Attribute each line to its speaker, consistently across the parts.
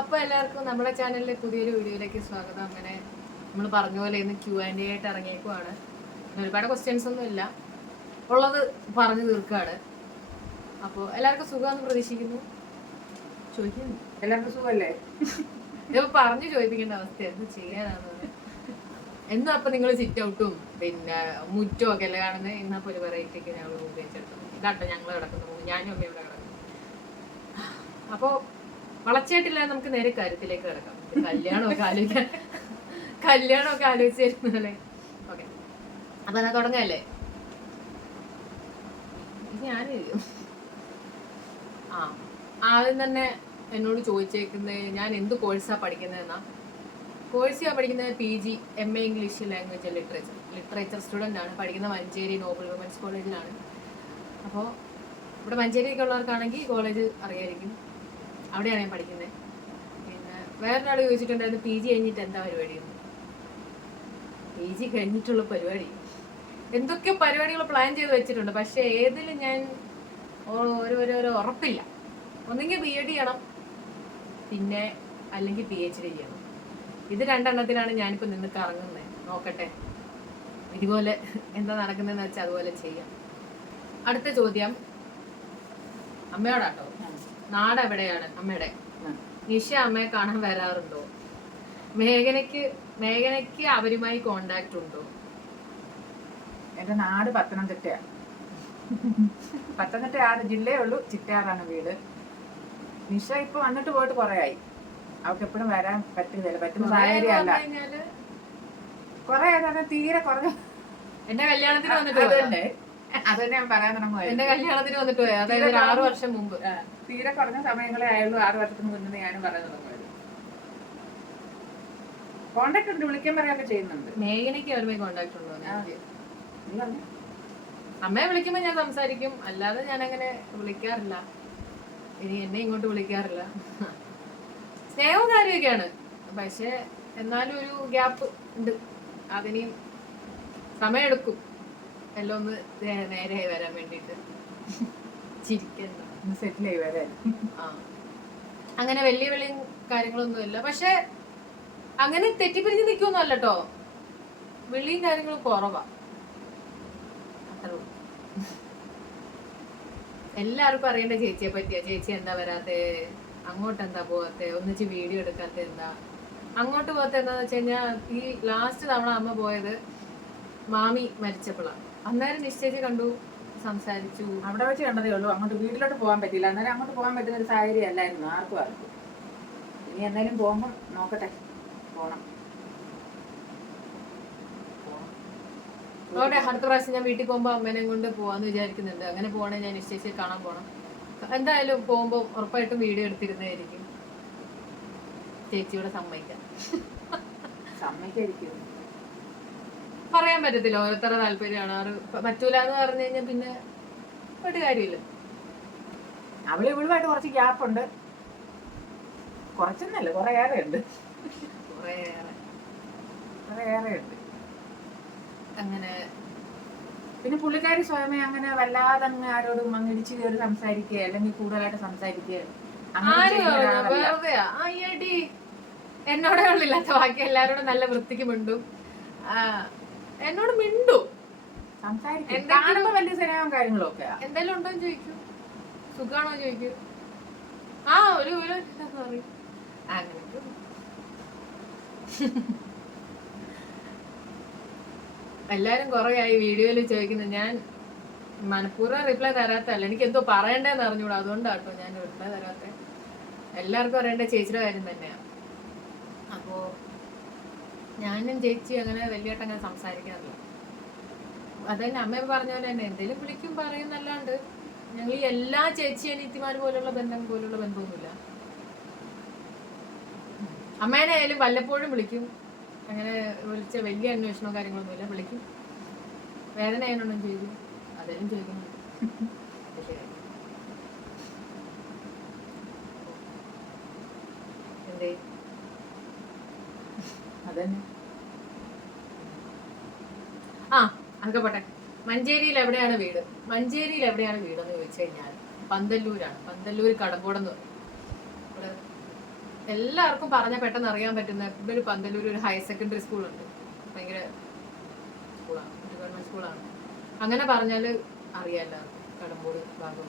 Speaker 1: അപ്പോൾ എല്ലാവർക്കും നമ്മുടെ ചാനലിലെ പുതിയൊരു വീഡിയോയിലേക്ക് സ്വാഗതം. അങ്ങനെ നമ്മൾ പറഞ്ഞ പോലെ ഇന്ന് ക്യൂ ആൻഡ് ആയിട്ട് ഇറങ്ങിയേക്കുവാണ്. ഒരുപാട് ക്വസ്റ്റ്യൻസ് ഒന്നും ഇല്ല. ഉള്ളത് പറഞ്ഞു തീർക്കുകയാണ് അപ്പോൾ എല്ലാവർക്കും സുഖമെന്ന് പ്രതീക്ഷിക്കുന്നു. ചോദിക്കുന്നു.
Speaker 2: എല്ലാവർക്കും സുഖമല്ലേ?
Speaker 1: ഇതിപ്പോ പറഞ്ഞു ചോദിപ്പിക്കേണ്ട അവസ്ഥ എന്ത് ചെയ്യാനാണ് എന്നാ അപ്പൊ നിങ്ങൾ സിറ്റ് ഔട്ടും പിന്നെ മുറ്റും ഒക്കെ അല്ലേ കാണുന്നത് എന്നാ പോലെ വെറൈറ്റി വെറൈറ്റിക്ക് ഞങ്ങൾ ഉപയോഗിച്ചെടുത്തു ഇതാട്ടോ ഞങ്ങൾ കിടക്കുന്നു. ഞാനും ഒക്കെ ഇവിടെ കിടക്കുന്നു. അപ്പോ വളച്ചേട്ടില്ല നമുക്ക് നേരെ കാര്യത്തിലേക്ക് കിടക്കാം. കല്യാണമൊക്കെ ആലോചിക്കാൻ കല്യാണമൊക്കെ ആലോചിച്ചിരുന്നല്ലേ? ഓക്കെ അപ്പൊ എന്നാ തുടങ്ങല്ലേ? ഞാൻ ആ ആദ്യം തന്നെ എന്നോട് ചോദിച്ചേക്കുന്നത് ഞാൻ എന്ത് കോഴ്സാണ് പഠിക്കുന്നതെന്നാ? കോഴ്സ് ഞാൻ പഠിക്കുന്നത് P G M A English language and literature literature student ആണ്. പഠിക്കുന്ന മഞ്ചേരി നോബൽ വുമൻസ് കോളേജിലാണ് അപ്പോൾ ഇവിടെ മഞ്ചേരിയൊക്കെ ഉള്ളവർക്കാണെങ്കിൽ കോളേജ് അറിയായിരിക്കും. അവിടെയാണ് ഞാൻ പഠിക്കുന്നത് പിന്നെ വേറൊരാൾ ചോദിച്ചിട്ടുണ്ടായിരുന്നു പി ജി കഴിഞ്ഞിട്ട് എന്താ പരിപാടി പി ജി കഴിഞ്ഞിട്ടുള്ള പരിപാടി. എന്തൊക്കെ പരിപാടികൾ പ്ലാൻ ചെയ്ത് വെച്ചിട്ടുണ്ട്. പക്ഷേ ഏതിൽ ഞാൻ ഓരോരോരോ ഉറപ്പില്ല. ഒന്നെങ്കിൽ ബി എഡ് ചെയ്യണം. പിന്നെ അല്ലെങ്കിൽ പി എച്ച് ഡി ചെയ്യണം. ഇത് രണ്ടെണ്ണത്തിലാണ് ഞാനിപ്പോൾ നിന്ന് കറങ്ങുന്നത് നോക്കട്ടെ. ഇതുപോലെ എന്താ നടക്കുന്നതെന്ന് വെച്ചാൽ അതുപോലെ ചെയ്യാം. അടുത്ത ചോദ്യം. അമ്മയോടാട്ടോ? നാട് എവിടെയാണ് അമ്മയുടെ. നിഷ അമ്മയെ കാണാൻ വരാറുണ്ടോ? മേഘനയ്ക്ക് മേഘനയ്ക്ക് അവരുമായി കോണ്ടാക്ട് ഉണ്ടോ?
Speaker 2: എന്റെ നാട് പത്തനംതിട്ടയാണ് പത്തനംതിട്ട ആ ജില്ലയേ ഉള്ളൂ ചിറ്റാറാണ് വീട്. നിഷ ഇപ്പൊ വന്നിട്ട് പോയിട്ട് കുറെ ആയി അവൾക്ക് എപ്പോഴും വരാൻ പറ്റുന്നില്ല പറ്റുന്ന സാഹചര്യം അല്ല
Speaker 1: വന്നു കഴിഞ്ഞാൽ?
Speaker 2: കുറെ തീരെ കുറഞ്ഞ
Speaker 1: എന്റെ കല്യാണത്തിന് വന്നിട്ട്.
Speaker 2: അതന്നെ ഞാൻ പറയാൻ
Speaker 1: എന്റെ കല്യാണത്തിന് വന്നിട്ട് പോയത് അതായത് ഒരു ആറു വർഷം മുമ്പ്.
Speaker 2: തീരെ കുറഞ്ഞ സമയങ്ങളെ ആയുള്ളൂ ആറു വർഷത്തിന് മുന്നേ ഞാനും പറയാൻ തുടങ്ങുമായിരുന്നു കോണ്ടാക്ട് ഉണ്ട് വിളിക്കാൻ പറയാനൊക്കെ ചെയ്യുന്നുണ്ട്.
Speaker 1: മേഘനയ്ക്ക് അവരുമായി കോണ്ടാക്ട് ഉണ്ടോ? അമ്മയെ വിളിക്കുമ്പോ ഞാൻ സംസാരിക്കും. അല്ലാതെ ഞാൻ അങ്ങനെ വിളിക്കാറില്ല. ഇനി എന്നെ ഇങ്ങോട്ട് വിളിക്കാറില്ല. സ്നേഹവും കാര്യമൊക്കെയാണ് പക്ഷെ എന്നാലും ഒരു ഗ്യാപ്പ് ഉണ്ട്. അതിന് സമയമെടുക്കും. എല്ലാം ഒന്ന് നേരെയായി വരാൻ വേണ്ടിട്ട് ചിരിക്കണ്ട
Speaker 2: ഒന്ന് സെറ്റിൽ ആയി വരാൻ.
Speaker 1: ആ. അങ്ങനെ വലിയ വലിയ കാര്യങ്ങളൊന്നും ഇല്ല പക്ഷെ അങ്ങനെ തെറ്റിപ്പിരിഞ്ഞ് നിൽക്കൊന്നും അല്ല കേട്ടോ വിളിയും കാര്യങ്ങളും കുറവാ. എല്ലാവർക്കും അറിയേണ്ട ചേച്ചിയെ പറ്റിയാ. ചേച്ചി എന്താ വരാത്തെ? അങ്ങോട്ട് എന്താ പോകാത്തെ ഒന്നിച്ച് വീഡിയോ എടുക്കാത്ത എന്താ? അങ്ങോട്ട് പോകാത്ത എന്താന്ന് വെച്ച് കഴിഞ്ഞാൽ ഈ ലാസ്റ്റ് തവണ അമ്മ പോയത് മാമി മരിച്ചപ്പോഴാണ് അന്നേരം നിശ്ചയിച്ച് കണ്ടു സംസാരിച്ചു.
Speaker 2: അവിടെ വെച്ച് കണ്ടതേ ഉള്ളൂ. അങ്ങോട്ട് വീട്ടിലോട്ട് പോകാൻ പറ്റില്ല അന്നേരം അങ്ങോട്ട് പോകാൻ പറ്റുന്ന ഒരു സാഹചര്യം അല്ലായിരുന്നു. ആർക്കും ആർക്കും. ഇനി എന്തായാലും പോകുമ്പോൾ നോക്കട്ടെ. പോണം.
Speaker 1: അവിടെ അടുത്ത പ്രാവശ്യം ഞാൻ വീട്ടിൽ പോകുമ്പോൾ അമ്മേനെ കൊണ്ട് പോവാന്ന് വിചാരിക്കുന്നുണ്ട്. അങ്ങനെ പോകണേ ഞാൻ നിശ്ചയിച്ച് കാണാൻ പോണം. എന്തായാലും പോകുമ്പോൾ ഉറപ്പായിട്ടും വീഡിയോ എടുത്തിരുന്നതായിരിക്കും. ചേച്ചിയോടെ സമ്മതിക്കാം.
Speaker 2: സമ്മതിക്കായിരിക്കും
Speaker 1: പറയാൻ പറ്റത്തില്ല. ഓരോരുത്തരുടെ താല്പര്യമാണ്. ആറ് പറ്റൂല എന്ന് പറഞ്ഞു കഴിഞ്ഞാൽ പിന്നെ ഒരു കാര്യമില്ല.
Speaker 2: അവൾ ഇവളുമായിട്ട് കുറച്ച് ഗ്യാപ്പ് ഉണ്ട്. കുറച്ചൊന്നല്ല കുറെ ഏറെ ഉണ്ട്
Speaker 1: കുറേയേറെ.
Speaker 2: കുറെ ഏറെ ഉണ്ട്
Speaker 1: അങ്ങനെ
Speaker 2: പിന്നെ പുള്ളിക്കാരി സ്വയമേ അങ്ങനെ വല്ലാതെ അങ്ങ് ആരോടും അങ്ങ് ഇടിച്ചു കയറി സംസാരിക്കുക അല്ലെങ്കിൽ കൂടുതലായിട്ട് സംസാരിക്കുക
Speaker 1: എന്നോടെ ഉള്ളില്ലാത്ത ബാക്കി എല്ലാരോടും നല്ല വൃത്തിക്ക് മിണ്ടും. എന്നോട് മിണ്ടു.
Speaker 2: സംസാരിക്കും.
Speaker 1: എന്തെങ്കിലും-
Speaker 2: കാണുമ്പോ വലിയ സ്നേഹവും കാര്യങ്ങളും ഒക്കെ
Speaker 1: എന്തെങ്കിലും ഉണ്ടോ ചോദിക്കൂ. സുഖാണോ ചോദിക്കൂ. ആ ഒരു ഒരു സോറി അങ്ങനെയൊക്കെ എല്ലാരും കൊറേ ആയി വീഡിയോയിൽ ചോദിക്കുന്നത് ഞാൻ മനഃപൂർവം റിപ്ലൈ തരാത്തല്ല എനിക്ക് എന്തോ പറയണ്ടേന്ന് അറിഞ്ഞൂടാ. അതുകൊണ്ടാട്ടോ ഞാൻ റിപ്ലൈ തരാത്ത. എല്ലാവർക്കും അറിയേണ്ട ചേച്ചിയുടെ കാര്യം തന്നെയാണ് അപ്പോ ഞാനും ചേച്ചി അങ്ങനെ വലിയട്ട് അങ്ങനെ സംസാരിക്കാറില്ല. അതന്നെ അമ്മ പറഞ്ഞ പോലെ തന്നെ എന്തെങ്കിലും വിളിക്കും പറയുന്നല്ലാണ്ട് ഞങ്ങൾ ഈ എല്ലാ ചേച്ചി അനീത്തിമാർ പോലുള്ള ബന്ധം പോലുള്ള ബന്ധമൊന്നുമില്ല. അമ്മേനെ ആയാലും വല്ലപ്പോഴും വിളിക്കും. അങ്ങനെ വിളിച്ച വലിയ അന്വേഷണമോ കാര്യങ്ങളൊന്നുമില്ല. വിളിക്കും. വേദന ചെയ്തു അതെല്ലാം ചോദിക്കുന്നുണ്ട് പക്ഷേ എന്തേ
Speaker 2: അതന്നെ.
Speaker 1: ആ അതൊക്കെ പോട്ടെ. മഞ്ചേരിയിൽ എവിടെയാണ് വീട്? മഞ്ചേരിയിൽ എവിടെയാണ് വീടെന്ന് ചോദിച്ചു കഴിഞ്ഞാൽ പന്തല്ലൂരാണ്. പന്തല്ലൂർ കടമ്പോടെന്ന് പറയും. എല്ലാവർക്കും പറഞ്ഞാൽ പെട്ടെന്ന് അറിയാൻ പറ്റുന്ന ഇവിടെ ഒരു പന്തല്ലൂർ ഒരു ഹയർ സെക്കൻഡറി സ്കൂളുണ്ട് ഭയങ്കര സ്കൂളാണ് ഗവൺമെന്റ് സ്കൂളാണ് അങ്ങനെ പറഞ്ഞാൽ അറിയാം എല്ലാവർക്കും കടമ്പൂർ ഭാഗം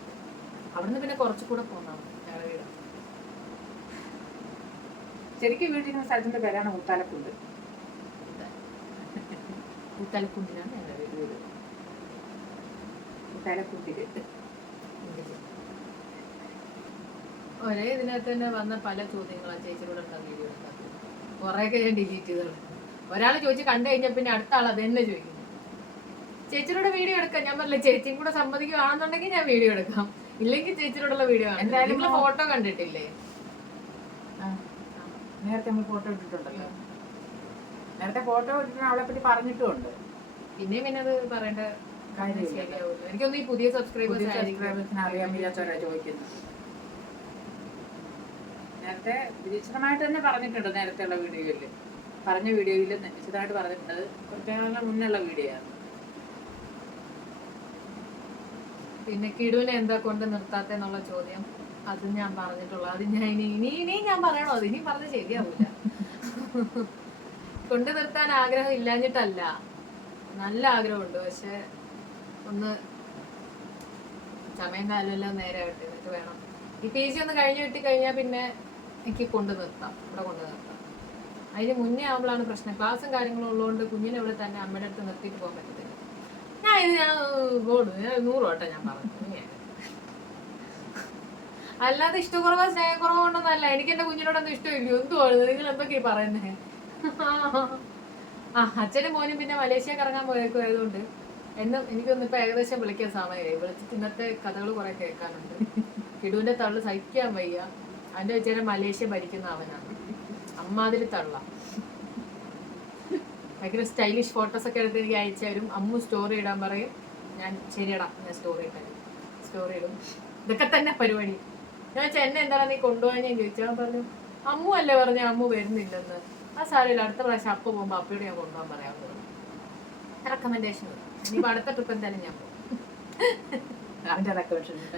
Speaker 1: അവിടുന്ന് പിന്നെ കുറച്ചുകൂടെ പോകുന്നതാണ് ഞങ്ങളുടെ വീട്.
Speaker 2: ശരിക്കും വീട്ടിൽ സ്ഥലത്തിന്റെ പേരാണ് ഊത്താലക്കുണ്ട്
Speaker 1: കൂത്തലക്കുണ്ടിനാണ് ഞങ്ങളുടെ വീട്. വീട്
Speaker 2: ഊത്താലക്കുണ്ടിൽ
Speaker 1: ഒരേ ഇതിനകത്ത് തന്നെ വന്ന പല ചോദ്യങ്ങളാണ് ചേച്ചിയുടെ വീഡിയോ കുറേയൊക്കെ ഞാൻ ഡിലീറ്റ് ചെയ്തോളൂ ഒരാൾ ചോദിച്ച് കണ്ടു കഴിഞ്ഞാൽ പിന്നെ അടുത്ത ആൾ അത് തന്നെ ചോദിക്കുന്നു. ചേച്ചിയുടെ വീഡിയോ എടുക്കാം. ഞാൻ പറഞ്ഞില്ല ചേച്ചിയും കൂടെ സമ്മതിക്കുകയാണെന്നുണ്ടെങ്കിൽ ഞാൻ വീഡിയോ എടുക്കാം. ഇല്ലെങ്കിൽ ചേച്ചിയോടുള്ള വീഡിയോ ആണ്
Speaker 2: എന്തായാലും
Speaker 1: ഫോട്ടോ കണ്ടിട്ടില്ലേ.
Speaker 2: നേരത്തെ നമ്മൾ ഫോട്ടോ ഇട്ടിട്ടുണ്ടല്ലോ നേരത്തെ ഫോട്ടോ ഇട്ടിട്ട് അവളെ പറ്റി പറഞ്ഞിട്ടുമുണ്ട്.
Speaker 1: പിന്നെയും പിന്നെ അത് പറയേണ്ട
Speaker 2: കാര്യമില്ല.
Speaker 1: എനിക്കൊന്നും ഈ പുതിയ സബ്സ്ക്രൈബേഴ്സ്
Speaker 2: സബ്സ്ക്രൈബേഴ്സിന് അറിയാൻ വയ്യാത്തവരാ ചോദിക്കുന്നത്. നേരത്തെ വിശദമായിട്ട് തന്നെ പറഞ്ഞിട്ടുണ്ട് നേരത്തെയുള്ള വീഡിയോയിൽ പറഞ്ഞ വീഡിയോയിൽ വിശദമായിട്ട് പറഞ്ഞിട്ടുണ്ട്. കുറച്ച് കാലം മുന്നുള്ള വീഡിയോ ആണ്.
Speaker 1: പിന്നെ കിടുവിനെ എന്താ കൊണ്ട് നിർത്താത്തെന്നുള്ള ചോദ്യം? അത് ഞാൻ പറഞ്ഞിട്ടുള്ളൂ. അത് ഞാൻ ഇനി ഇനി ഇനി ഞാൻ പറയണോ? അത് ഇനി പറഞ്ഞ ശരിയാവില്ല കൊണ്ടു നിർത്താൻ ആഗ്രഹം ഇല്ലാഞ്ഞിട്ടല്ല. നല്ല ആഗ്രഹമുണ്ട്. പക്ഷെ ഒന്ന് സമയം കാലമെല്ലാം നേരെ ആവട്ടെ എന്നിട്ട് വേണം. ഈ പി ജി ഒന്ന് കഴിഞ്ഞു കിട്ടി കഴിഞ്ഞാൽ പിന്നെ എനിക്ക് കൊണ്ടു നിർത്താം. ഇവിടെ കൊണ്ടു നിർത്താം. അതിന് മുന്നേ ആവുമ്പോഴാണ് പ്രശ്നം. ക്ലാസ്സും കാര്യങ്ങളും ഉള്ളതുകൊണ്ട് കുഞ്ഞിനെ ഇവിടെ തന്നെ അമ്മയുടെ അടുത്ത് നിർത്തിയിട്ട് പോകാൻ പറ്റത്തില്ല. ഞാൻ ഇത് ഞാൻ ബോർഡ് നൂറ് വട്ടം ഞാൻ പറഞ്ഞു. അല്ലാതെ ഇഷ്ടക്കുറവോ സ്നേഹക്കുറവോ കൊണ്ടൊന്നല്ല എനിക്ക് എന്റെ കുഞ്ഞിനോടൊന്നും ഇഷ്ടമില്ല. എന്തുവാണ് നിങ്ങൾ എന്തൊക്കെയാ പറയുന്നേ? ആ അച്ഛനും മോനും പിന്നെ മലേഷ്യ കറങ്ങാൻ പോയേക്കുമായതുകൊണ്ട് എന്നും എനിക്കൊന്നും ഇപ്പൊ ഏകദേശം വിളിക്കാൻ സമയമായി വിളിച്ചിട്ട് ഇന്നത്തെ കഥകൾ കുറെ കേൾക്കാനുണ്ട്. കിടുവിന്റെ തള്ളു സഹിക്കാൻ വയ്യ. അവന്റെ വെച്ചാൽ മലേഷ്യ ഭരിക്കുന്ന അവനാണ്. അമ്മാതിരി തള്ള. ഭയങ്കര സ്റ്റൈലിഷ് ഫോട്ടോസ് ഒക്കെ എടുത്ത് എനിക്ക് അയച്ചു അമ്മു സ്റ്റോറി ഇടാൻ പറയും. ഞാൻ ശരിയടാ ഞാൻ സ്റ്റോറി ഇട്ടു സ്റ്റോറി ഇടും. ഇതൊക്കെ തന്നെ പരിപാടി. ഞാൻ ചെന്നെ എന്താണ് നീ കൊണ്ടുപോകാൻ ഞാൻ ചോദിച്ചു. അവൻ പറഞ്ഞു അമ്മു അല്ലേ പറഞ്ഞ അമ്മു വരുന്നില്ലെന്ന്. ആ സാരമില്ല അടുത്ത പ്രാവശ്യം അപ്പ പോകുമ്പോൾ അപ്പയോട് ഞാൻ കൊണ്ടുപോകാൻ പറയാൻ റെക്കമെൻഡേഷൻ ഇനി അടുത്ത ട്രിപ്പ് എന്തായാലും ഞാൻ പോകും.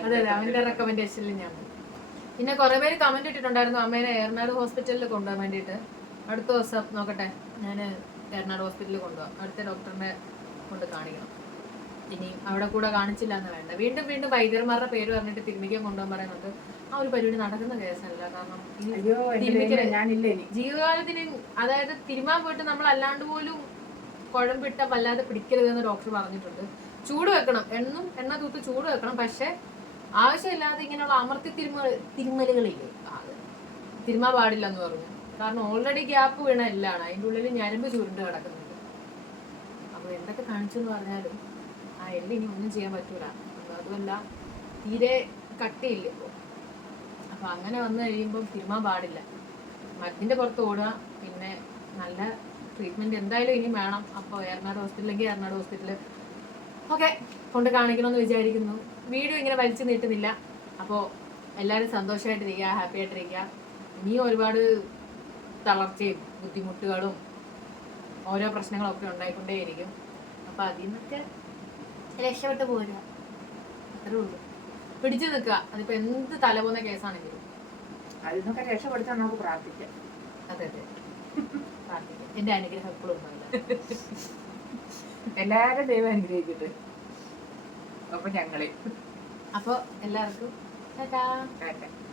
Speaker 1: അതെ അതെ അവന്റെ റെക്കമെൻഡേഷനിൽ ഞാൻ പോകും. പിന്നെ കുറെ പേര് കമന്റ് ഇട്ടിട്ടുണ്ടായിരുന്നു അമ്മേനെ ഏറനാട് ഹോസ്പിറ്റലിൽ കൊണ്ടുപോകാൻ വേണ്ടിയിട്ട്. അടുത്ത ദിവസം നോക്കട്ടെ ഞാൻ ഏറനാട് ഹോസ്പിറ്റലിൽ കൊണ്ടുപോകാം. അടുത്ത ഡോക്ടറിനെ കൊണ്ട് കാണിക്കണം. ഇനി അവിടെ കൂടെ കാണിച്ചില്ല എന്ന് വേണ്ട. വീണ്ടും വീണ്ടും വൈദ്യന്മാരുടെ പേര് പറഞ്ഞിട്ട് തിരുമിക്കാൻ കൊണ്ടുപോകാൻ പറയുന്നത് ആ ഒരു പരിപാടി നടക്കുന്ന കേസല്ല. കാരണം ജീവകാലത്തിന് അതായത് തിരുമാൻ പോയിട്ട് നമ്മൾ അല്ലാണ്ട് പോലും കുഴമ്പിട്ട വല്ലാതെ പിടിക്കരുതെന്ന് ഡോക്ടർ പറഞ്ഞിട്ടുണ്ട്. ചൂട് വെക്കണം. എണ്ണും എണ്ണ തൂത്ത് ചൂട് വെക്കണം. പക്ഷെ ആവശ്യമില്ലാതെ ഇങ്ങനെയുള്ള അമർത്തി തിരുമ തിരുമലുകളില്ലേ തിരുമാ പാടില്ല എന്ന് പറഞ്ഞു. കാരണം ഓൾറെഡി ഗ്യാപ്പ് വീണ എല്ലാണ്. അതിന്റെ ഉള്ളിൽ ഞരമ്പ് ചുരുണ്ട് കിടക്കുന്നുണ്ട്. അപ്പോൾ എന്തൊക്കെ കാണിച്ചു എന്ന് പറഞ്ഞാലും ആ എല്ല് ഇനി ഒന്നും ചെയ്യാൻ പറ്റൂല. അതുമല്ല തീരെ കട്ടിയില്ല ഇപ്പോൾ അപ്പൊ അങ്ങനെ വന്നു കഴിയുമ്പോൾ തിരുമാൻ പാടില്ല. മരുന്നിന്റെ പുറത്ത് ഓടുക പിന്നെ നല്ല ട്രീറ്റ്മെന്റ് എന്തായാലും ഇനി വേണം. അപ്പോൾ എറണാട് ഹോസ്പിറ്റലിലെങ്കിൽ എറണാട് ഹോസ്പിറ്റലിൽ ഓക്കെ കൊണ്ട് കാണിക്കണമെന്ന് വിചാരിക്കുന്നു. വീഡിയോ ഇങ്ങനെ വലിച്ചു നീട്ടുന്നില്ല. അപ്പോൾ എല്ലാവരും സന്തോഷമായിട്ടിരിക്കുക ഹാപ്പി ആയിട്ടിരിക്കുക ഇനിയും ഒരുപാട് തളർച്ചയും ബുദ്ധിമുട്ടുകളും ഓരോ പ്രശ്നങ്ങളൊക്കെ ഉണ്ടായിക്കൊണ്ടേയിരിക്കും. അപ്പോൾ അതിൽ നിന്നൊക്കെ രക്ഷപ്പെട്ട് പോരുക. അത്രേ ഉള്ളൂ. പിടിച്ചു നിൽക്കുക. അതിപ്പോ എന്ത് തലപോന്ന കേസാണെങ്കിലും.
Speaker 2: അതിൽ നിന്നൊക്കെ രക്ഷപ്പെടുത്താൻ നമുക്ക് പ്രാർത്ഥിക്കാം.
Speaker 1: അതെ അതെ. പ്രാർത്ഥിക്കാം. എന്റെ അനുഗ്രഹം എപ്പോഴും
Speaker 2: എല്ലാരും ദൈവം അനുഗ്രഹിക്കട്ടെ. അപ്പൊ ഞങ്ങളെ.
Speaker 1: അപ്പൊ എല്ലാവർക്കും ടാറ്റാ.
Speaker 2: കേട്ടെ